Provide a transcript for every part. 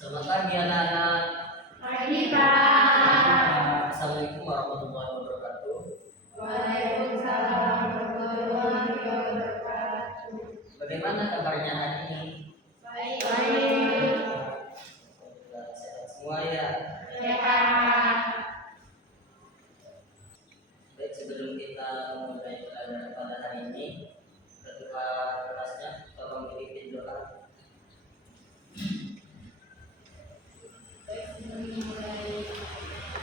Selamat pagi anak-anak. Pagi, Pak. Assalamualaikum warahmatullahi wabarakatuh. Waalaikumsalam warahmatullahi wabarakatuh. Bagaimana kabarnya hari ini? Baik. Alhamdulillah, sehat semua ya. Ya, Pak. Baik, sebelum kita mulai pelajaran pada hari ini, ketua kelasnya tolong dipimpin doa. Mulai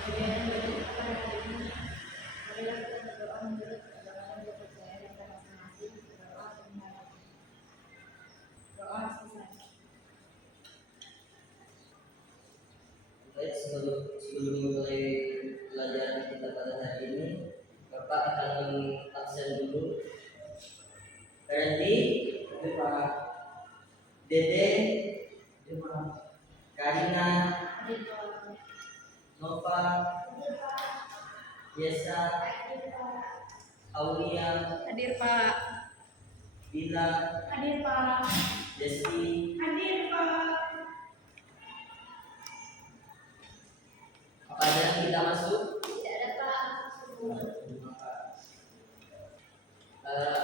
pelajaran pada hari ini, marilah kita berdoa menurut agama dan kepercayaan kita masing-masing. Berdoa dengan doa selesai. Baik, sebelum mulai pelajaran kita pada hari ini, Bapak akan absen dulu. Randy, Pak. Dede, Karina, Nova, Yesa, Aulia, Hadir, Pak. Bila, Hadir, Pak. Desi. Hadir, Pak. Apa ada yang kita masuk? Tidak ada, Pak.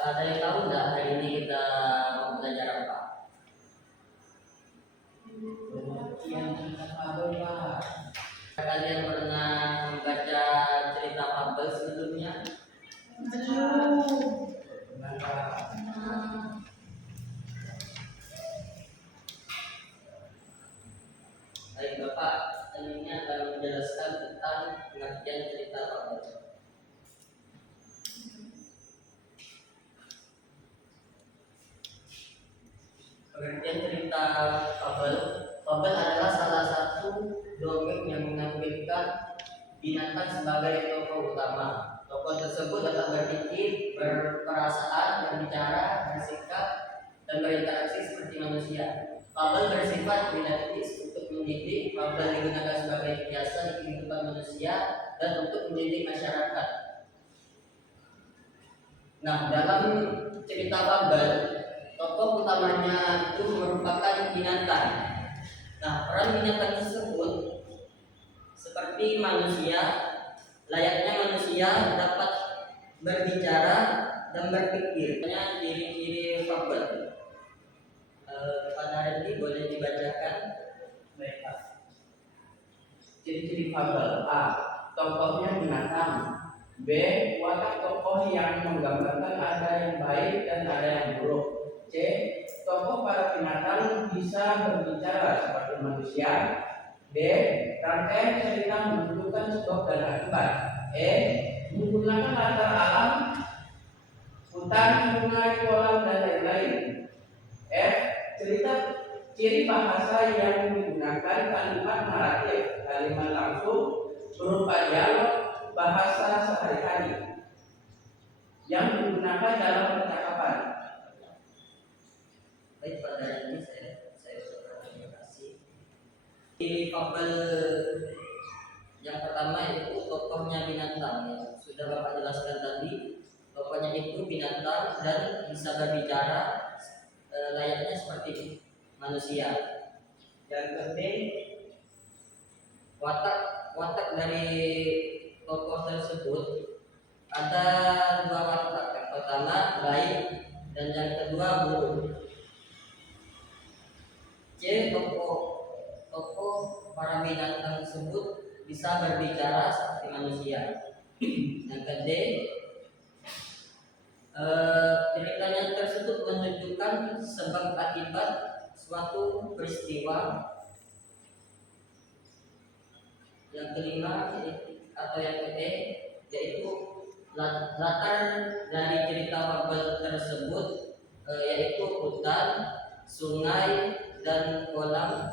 Ada yang tahu nggak hari ini kita mau belajar apa? Kalian pernah membaca cerita fabel sebelumnya? Baik, Bapak ini akan menjelaskan tentang pengertian cerita fabel. Pengertian cerita fabel. Fabel adalah salah satu dongeng yang menampilkan binatang sebagai tokoh utama. Tokoh tersebut dapat berpikir, berperasaan, berbicara, bersikap, dan berinteraksi seperti manusia. Fabel bersifat didaktis untuk mendidik. Fabel digunakan sebagai kiasan di kehidupan manusia dan untuk mendidik masyarakat. Nah, dalam cerita fabel, tokoh utamanya itu merupakan binatang. Nah, peran binatang tersebut seperti manusia, layaknya manusia dapat berbicara dan berpikir. Ciri-ciri fabel. Pada Randy boleh dibacakan. Baik, Pak. Ciri-ciri fabel: A. Tokohnya binatang. B. Watak tokoh yang menggambarkan ada yang baik dan ada yang buruk. C. Tokoh para binatang bisa berbicara seperti manusia. D. Rangkaian cerita menunjukkan sebab dan akibat. E. Menggunakan latar alam, hutan, sungai, kolam, dan lain-lain. F. Cerita ciri bahasa yang menggunakan kalimat naratif, kalimat langsung, berupa dialog, bahasa sehari-hari yang digunakan dalam percakapan. Baik, pada ini saya terima kasih. Di fabel yang pertama itu tokohnya binatang ya. Sudah Bapak jelaskan tadi, tokohnya itu binatang dan bisa berbicara layaknya seperti manusia. Yang penting watak dari tokoh tersebut ada dua watak. Yang pertama baik dan yang kedua buruk. C. Tokoh para binatang tersebut bisa berbicara seperti manusia. Yang kedua, ceritanya tersebut menunjukkan sebab akibat suatu peristiwa. Yang kelima atau yang ketiga yaitu latar dari cerita fabel tersebut yaitu hutan, sungai, dan kolam.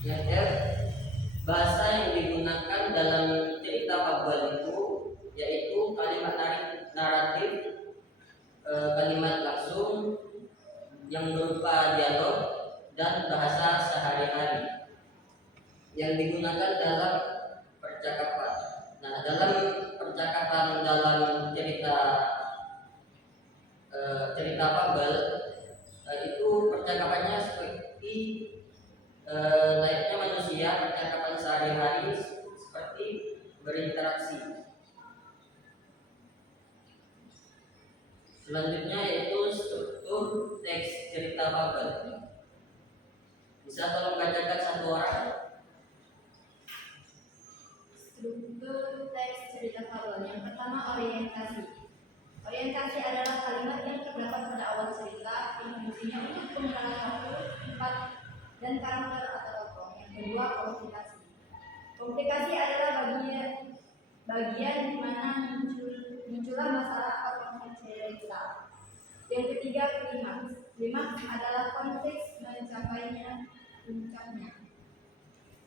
Yang F, bahasa yang digunakan dalam cerita fabel itu yaitu kalimat naratif, kalimat langsung yang berupa dialog dan bahasa sehari-hari yang digunakan dalam percakapan. Nah, dalam percakapan dalam cerita fabel itu percakapannya seperti layaknya manusia percakapan sehari-hari seperti berinteraksi. Selanjutnya yaitu struktur teks cerita fabel. Bisa tolong bacakan satu orang? Struktur teks cerita fabel. Yang pertama, orientasi. Orientasi adalah kalimat yang terdapat pada awal cerita yang fungsinya untuk pengenalan waktu, tempat, dan karakter atau tokoh. Yang kedua, komplikasi. Komplikasi adalah bagian di mana muncullah masalah atau konflik cerita. Yang ketiga, klimaks. Klimaks adalah konteks mencapainya puncaknya.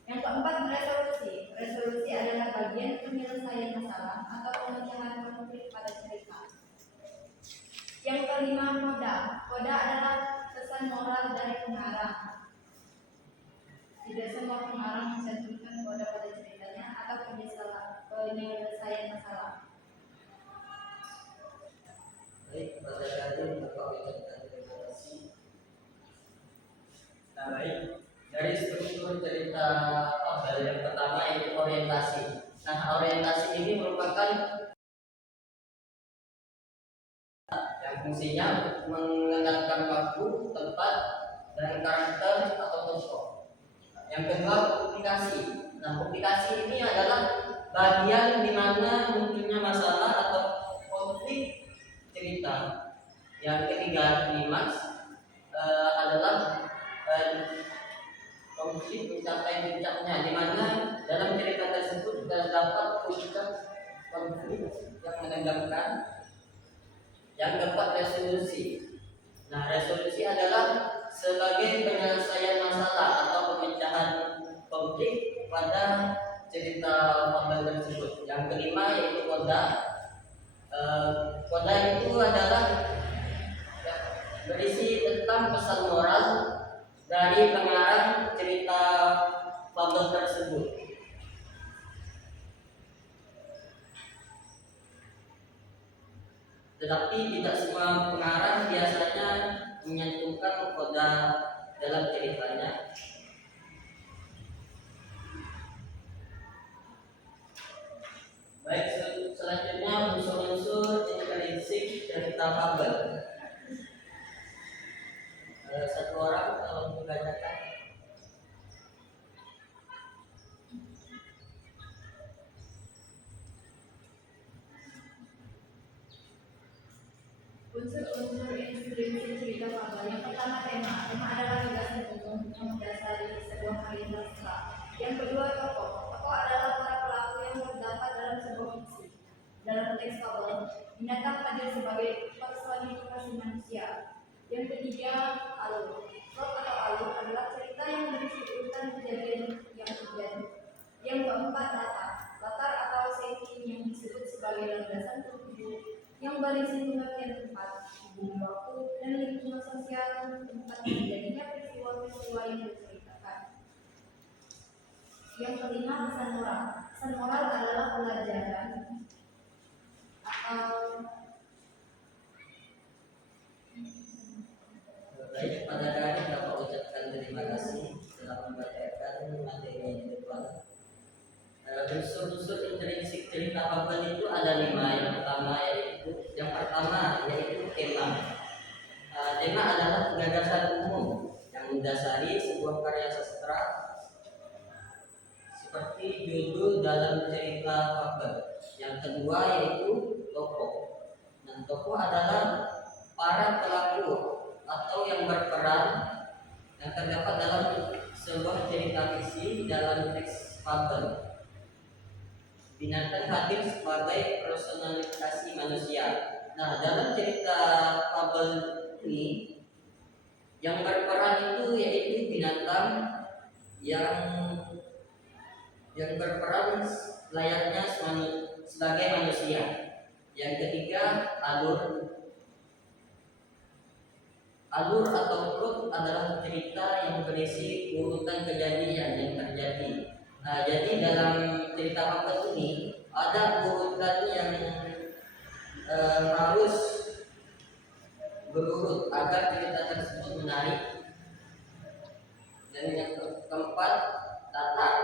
Yang keempat, resolusi. Resolusi adalah bagian penyelesaian masalah atau pemecahan konflik pada cerita. Yang kelima, koda. Koda adalah pesan moral dari pengarang. Tidak semua pengarang mencantumkan koda pada ceritanya atau penyelesaian masalah. Baik, pada kali Bapak ucapkan terima kasih. Nah, baik, dari struktur cerita fabel yang pertama yaitu orientasi. Nah, orientasi ini merupakan yang fungsinya untuk mengenalkan waktu, tempat, dan karakter atau tokoh. Yang kedua, komplikasi. Nah, komplikasi ini adalah bagian di mana munculnya masalah atau konflik cerita. Yang ketiga, klimaks adalah konflik mencapai puncaknya, di mana dalam cerita tersebut terdapat puncak konflik yang menegangkan. Yang keempat, resolusi. Nah, resolusi adalah sebagai penyelesaian masalah atau pemecahan konflik pada cerita fabel tersebut. Yang kelima yaitu koda. Koda itu adalah berisi tentang pesan moral dari pengarang cerita fabel tersebut. Tetapi tidak semua pengarang biasanya menyantumkan koda dalam ceritanya. Baik, selanjutnya unsur-unsur intrinsik cerita fabel. Satu orang tolong membacakan. Unsur-unsur intrinsik cerita fabel. Yang pertama, tema. Tema adalah gagasan umum yang mendasari sebuah karya sastra. Yang kedua, tokoh. Tokoh adalah para pelaku yang terdapat dalam sebuah fiksi. Dalam teks fabel, binatang hadir sebagai personifikasi manusia. Yang ketiga, alur. Plot atau alur adalah cerita yang berisi urutan kejadian yang terjadi. Yang keempat, latar. Latar atau setting yang disebut sebagai landasan tujuan yang berisi pengertian tempat, hubungan waktu, dan lingkungan sosial tempat terjadinya peristiwa-peristiwa yang diceritakan. Yang kelima, pesan moral. Pesan moral adalah pelajaran atau Baik, pada kali Bapak ucapkan terima kasih telah membacakan materi yang depan. Unsur-unsur intrinsik cerita fabel itu ada 5. Yang pertama yaitu tema. Tema adalah gagasan umum yang mendasari sebuah karya sastra seperti judul dalam cerita fabel. Yang kedua yaitu tokoh. Nah, tokoh adalah para pelaku atau yang berperan yang terdapat dalam sebuah cerita fiksi dalam teks fabel. Binatang hadir sebagai personifikasi manusia. Nah, dalam cerita fabel ini yang berperan itu yaitu binatang yang berperan layaknya sebagai manusia. Yang ketiga, alur. Alur atau plot adalah cerita yang berisi urutan kejadian yang terjadi. Nah, jadi dalam cerita fabel ini ada urutan yang harus berurut agar cerita tersebut menarik. Dan yang keempat, latar.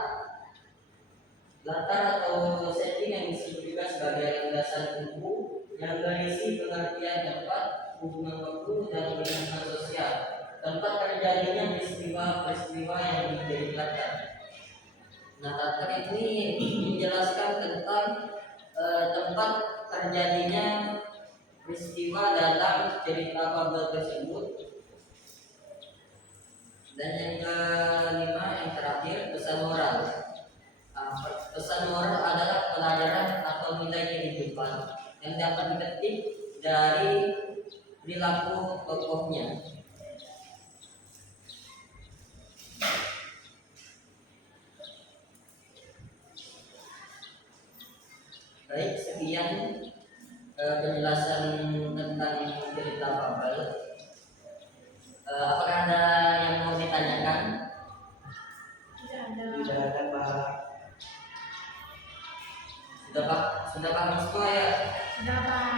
Latar atau setting yang disebut juga sebagai landasan buku yang berisi pengertian tempat, hubungan waktu, dan lingkungan sosial. Tempat terjadinya peristiwa-peristiwa yang menjadi latar. Nah, latar ini menjelaskan tentang tempat terjadinya peristiwa dalam cerita fabel tersebut. Dan yang kelima, yang terakhir, pesan moral. Pesan moral adalah pelajaran atau nilai kehidupan yang dapat dipetik dari perilaku tokohnya. Baik, sekian penjelasan tentang cerita fabel. Apakah ada yang mau ditanyakan? Tidak ada. Tidak ada Pak. Sudah paham semua ya? Sudah Pak.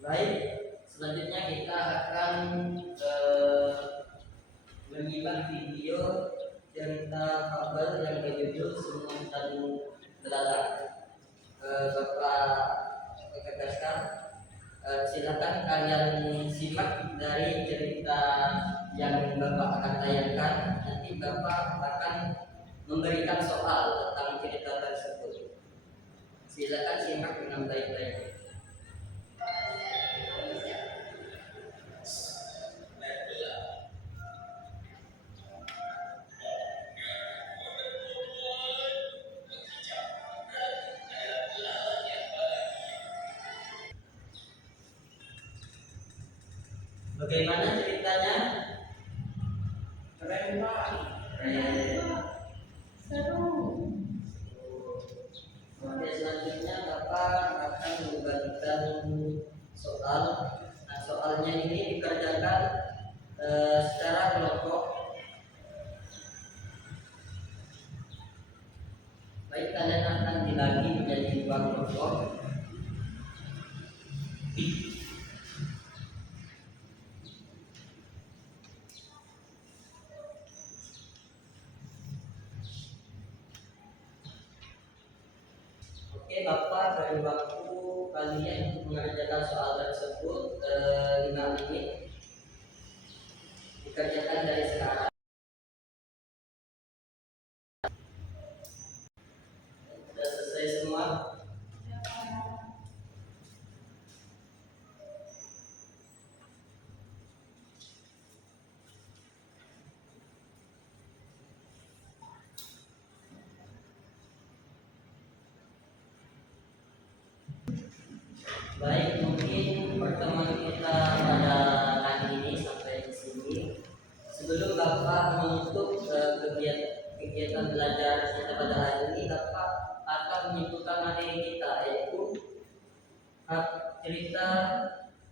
Baik, selanjutnya kita akan menyimak video cerita fabel yang berjudul Sungai dan Belalang. Bapak tegaskan, silakan kalian simak dari cerita yang Bapak akan tayangkan. Nanti Bapak akan memberikan soal tentang cerita tersebut. Silakan simak dengan baik-baik. Bagaimana ceritanya? Keren Pak. Seru. Oke, selanjutnya Bapak akan membagikan soal. Nah, soalnya ini dikerjakan secara kelompok. Baik, kalian akan dibagi menjadi 2 kelompok. Oke, Bapak beri waktu kalian untuk mengerjakan soal tersebut 5 menit. Dikerjakan dari sekarang. Sudah selesai semua? Baik, mungkin pertemuan kita pada hari ini sampai di sini. Sebelum Bapak menutup kegiatan belajar kita pada hari ini, Bapak akan menyimpulkan materi kita, yaitu cerita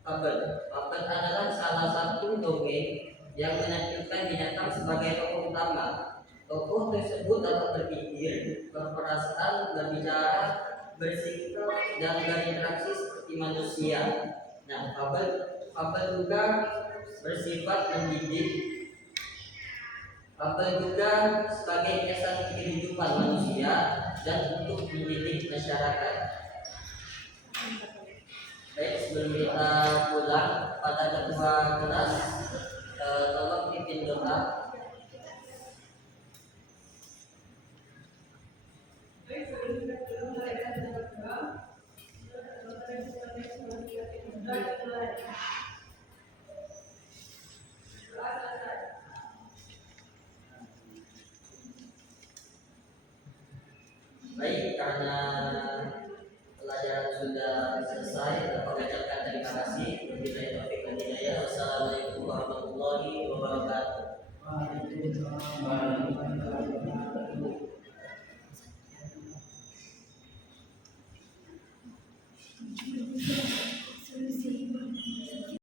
fabel. Fabel adalah salah satu dongeng yang menampilkan binatang sebagai tokoh utama. Tokoh tersebut dapat berpikir, berperasaan, berbicara, bersikap, dan berinteraksi seperti manusia. Nah, fabel juga bersifat mendidik. Fabel juga sebagai kesan kehidupan manusia dan untuk mendidik masyarakat. Baik, sebelum kita pulang, pada ketua kelas tolong pimpin doa. Baik, karena pelajaran sudah selesai, Bapak ucapkan terima kasih. Wabillahi taufiq wal hidayah. Wassalamualaikum warahmatullahi wabarakatuh. Waalaikumsalam warahmatullahi wabarakatuh.